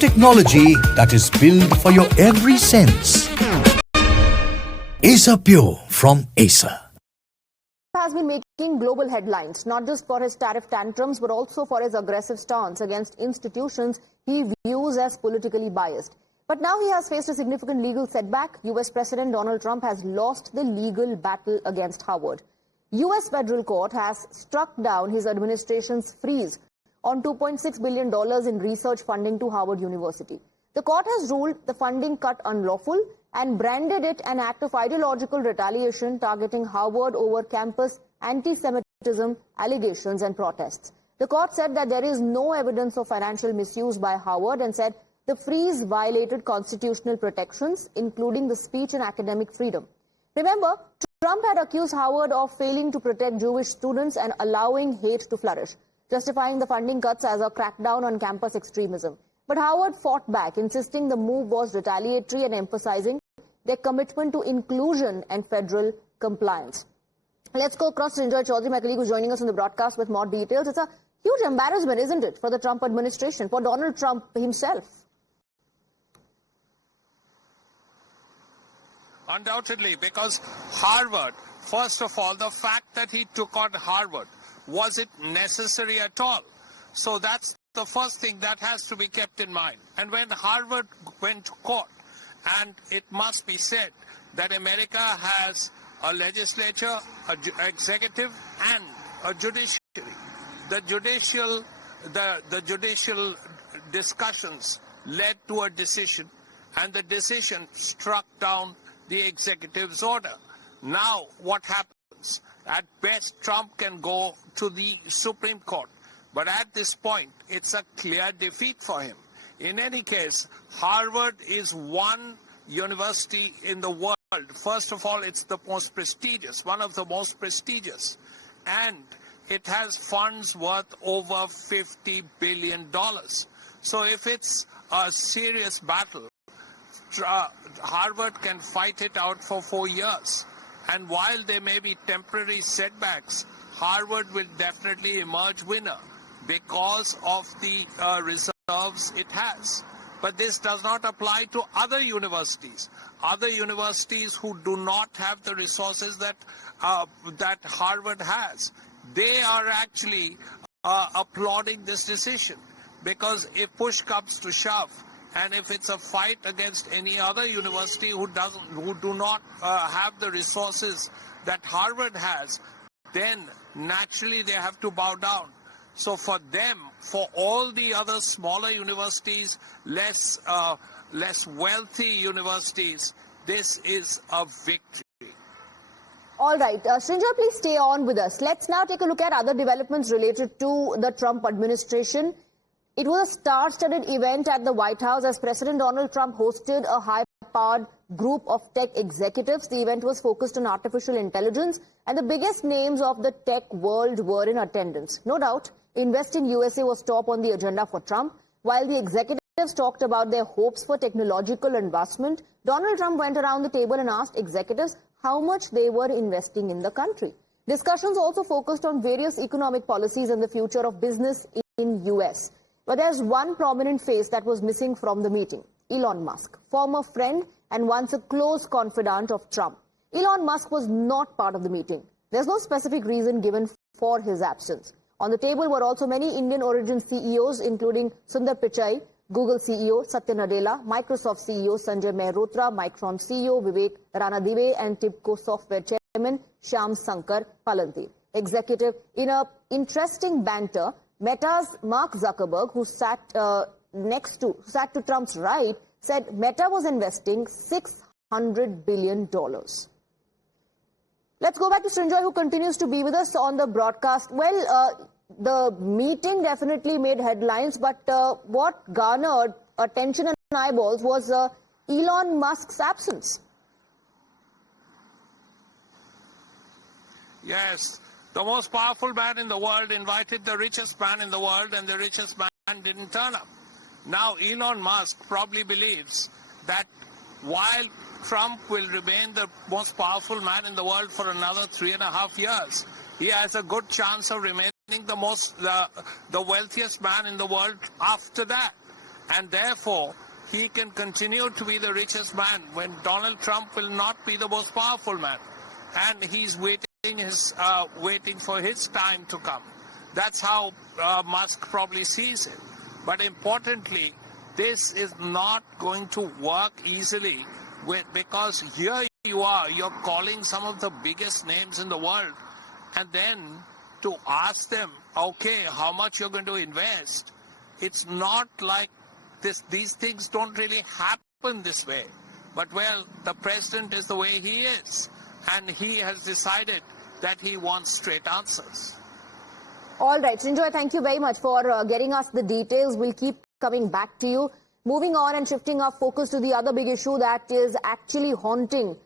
technology that is built for your every sense. Acer Pure from Acer has been making global headlines, not just for his tariff tantrums, but also for his aggressive stance against institutions he views as politically biased. But now he has faced a significant legal setback. US President Donald Trump has lost the legal battle against Harvard. US federal court has struck down his administration's freeze on $2.6 billion in research funding to Harvard University. The court has ruled the funding cut unlawful and branded it an act of ideological retaliation targeting Harvard over campus anti-Semitism allegations and protests. The court said that there is no evidence of financial misuse by Harvard and said the freeze violated constitutional protections, including the speech and academic freedom. Remember, Trump had accused Harvard of failing to protect Jewish students and allowing hate to flourish, justifying the funding cuts as a crackdown on campus extremism. But Harvard fought back, insisting the move was retaliatory and emphasizing their commitment to inclusion and federal compliance. Let's go across to Sanjoy Chaudhary, my colleague who's joining us on the broadcast with more details. It's a huge embarrassment, isn't it, for the Trump administration, for Donald Trump himself? Undoubtedly, because Harvard, first of all, the fact that he took on Harvard, was it necessary at all? So that's the first thing that has to be kept in mind. And when Harvard went to court, and it must be said that America has a legislature, an executive, and a judiciary. The judicial discussions led to a decision, and the decision struck down the executive's order. Now, what happens? At best, Trump can go to the Supreme Court. But at this point, it's a clear defeat for him. In any case, Harvard is one university in the world. First of all, it's the most prestigious, one of the most prestigious. And it has funds worth over $50 billion. So if it's a serious battle, Harvard can fight it out for 4 years. And while there may be temporary setbacks, Harvard will definitely emerge winner because of the reserves it has. But this does not apply to other universities who do not have the resources that Harvard has. They are actually applauding this decision, because if push comes to shove, and if it's a fight against any other university who do not have the resources that Harvard has, then naturally they have to bow down. So for them, for all the other smaller universities, less wealthy universities, this is a victory. All right. Srinjoy, please stay on with us. Let's now take a look at other developments related to the Trump administration. It was a star-studded event at the White House as President Donald Trump hosted a high-powered group of tech executives. The event was focused on artificial intelligence, and the biggest names of the tech world were in attendance. No doubt, Invest in USA was top on the agenda for Trump. While the executives talked about their hopes for technological investment, Donald Trump went around the table and asked executives how much they were investing in the country. Discussions also focused on various economic policies and the future of business in US. But there's one prominent face that was missing from the meeting: Elon Musk, former friend and once a close confidant of Trump. Elon Musk was not part of the meeting. There's no specific reason given for his absence. On the table were also many Indian origin CEOs, including Sundar Pichai, Google CEO Satya Nadella, Microsoft CEO Sanjay Mehrotra, Micron CEO Vivek Ranadive, and TIBCO Software Chairman Shyam Sankar Palantir. Executive in a interesting banter, Meta's Mark Zuckerberg, who sat to Trump's right, said Meta was investing $600 billion. Let's go back to Srinjoy, who continues to be with us on the broadcast. Well, the meeting definitely made headlines, but what garnered attention and eyeballs was Elon Musk's absence. Yes, the most powerful man in the world invited the richest man in the world, and the richest man didn't turn up. Now, Elon Musk probably believes that while Trump will remain the most powerful man in the world for another 3.5 years, he has a good chance of remaining the wealthiest man in the world after that. And therefore, he can continue to be the richest man when Donald Trump will not be the most powerful man. And he's waiting for his time to come. That's how Musk probably sees it. But importantly, this is not going to work easily because here you are, you're calling some of the biggest names in the world, and then to ask them, okay, how much you're going to invest, it's not like this. These things don't really happen this way. But well, the president is the way he is, and he has decided that he wants straight answers. All right, Srinjoy, thank you very much for getting us the details. We'll keep coming back to you. Moving on and shifting our focus to the other big issue that is actually haunting